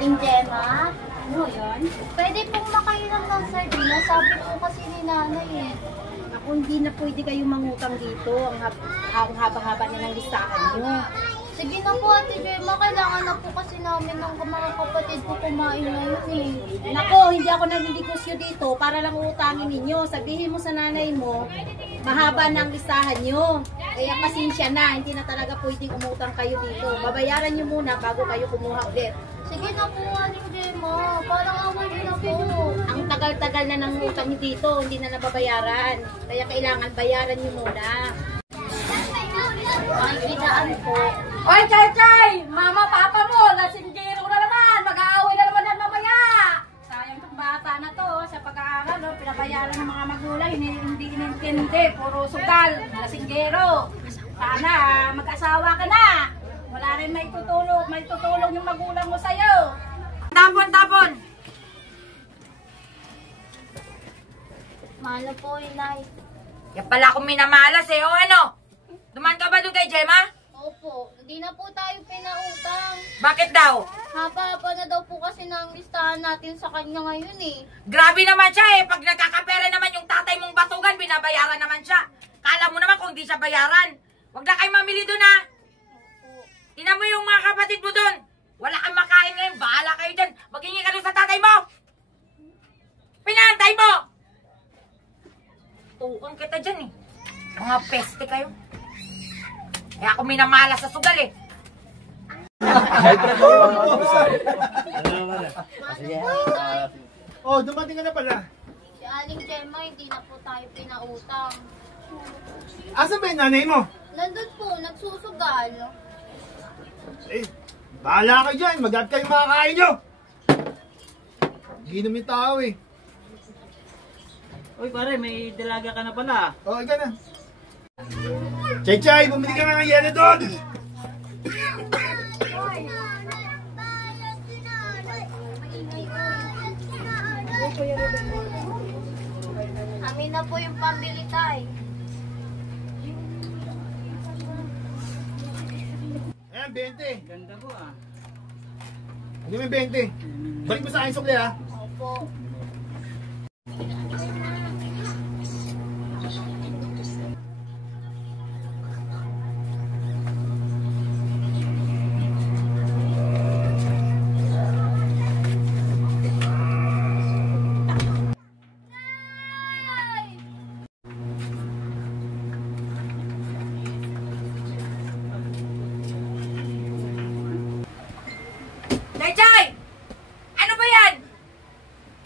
Aling Gemma? Ano yun? Pwede pong makailan ng sardinas. Sabi po kasi ni nanay eh. Ako hindi na pwede kayo mangutang dito. Ang haba-haba na ng listahan nyo. Sige na po Ate Gemma, kailangan na po kasi namin ng mga kapatid ko kumain ngayon eh. Nako, hindi ako naninegosyo dito para lang utangin ninyo. Sabihin mo sa nanay mo, mahaba na ang listahan nyo. Kaya pasensya na, hindi na talaga pwedeng umutang kayo dito. Babayaran nyo muna bago kayo kumuha ulit. Sige na po Aling Gemma, parang awal nyo na po. Ang tagal-tagal na ng utang nyo dito, hindi na nababayaran. Kaya kailangan bayaran nyo muna. Ay, pinaan po. Oy, Chay! Mama, papa mo, lasinggero na naman. Mag-aaway na naman yan mamaya. Sayang itong bata na to, sa pag-aaral, no? Pinabayaran ng mga magulang, hindi inintindi. Puro sugal, lasinggero. Sana, mag-asawa ka na. Wala rin may tutulong yung magulang mo sa'yo. Tapon! Mahalo po Inay. Yan pala akong minamalas eh, o ano? Duman ka ba doon kay Gemma? Opo, hindi na po tayo pinautang. Bakit daw? Haba-haba na daw po kasi ng listahan natin sa kanya ngayon eh. Grabe naman siya eh. Pag nagkakapera naman yung tatay mong batugan, binabayaran naman siya. Kala mo naman kung di siya bayaran. Huwag na kayo mamili doon ha. Tingnan mo yung mga kapatid mo doon. Wala kang makain ngayon. Bahala kayo dyan. Maghingi ka doon sa tatay mo. Pinantay mo. Tukan kita dyan eh. Mga peste kayo. Kaya ako minamala sa sugal eh. Oh, dumating ka na pala. Si Aling Gemma, hindi na po tayo pinautang. Asan ba yung nanay mo? Nandun po, nagsusugal. Eh, bahala kayo dyan. Mag-up kayo makakain nyo. Ginom yung tao eh. Uy pare, may dalaga ka na pala. Oh, ikaw na. Chay, bumili ka nga ng yelo doon. Amin na po yung pambili tayo. Ayan, 20. Ganda ko ah. Hindi mo yung 20. Balik mo sa akin sukli ha. Opo. Chay! Ano ba yan?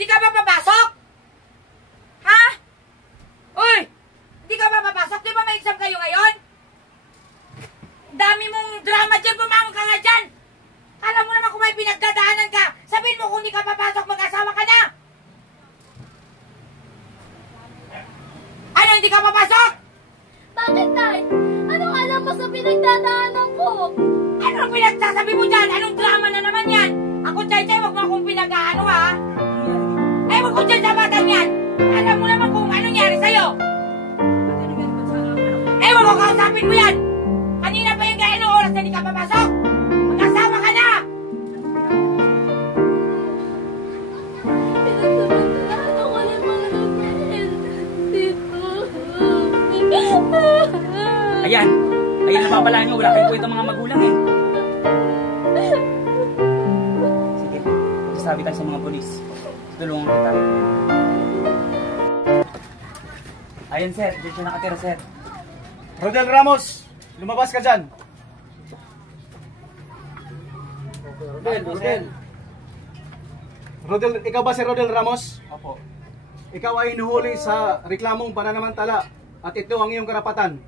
Di ka ba papasok? Ha? Uy! Di ka ba papasok? Di ba may exam kayo ngayon? Dami mong drama dyan, bumangon ka nga dyan! Kala mo naman kung may pinagdadaanan ka, sabihin mo kung di ka papasok, mag-asawa ka na! Ano, hindi ka papasok? Bakit, Tay? Anong alam mo sa pinagdadaanan ko? Ano ang pinagsasabi mo dyan? Anong drama na naman yan? Ako, Chay, wag mo akong pinag-ano ha? Eh, wag ko dyan sa batang yan! Alam mo naman kung anong nangyari sa'yo! Eh, wag ko kausapin mo yan! Kanina pa yung gaya ng oras na di ka papasok! Mag-asawa ka na! Pinagdadaanan ko lang mga dito. Ayan na papala nyo, wala kayong kwento mga magulang eh. Sige, magsasabi tayo sa mga polis. Tulungan kita. Ayan sir, dito siya nakatira sir. Rodel Ramos, lumabas ka dyan. Rodel, ikaw ba si Rodel Ramos? Opo. Ikaw ay inuhuli sa reklamong pananamantala at ito ang iyong karapatan.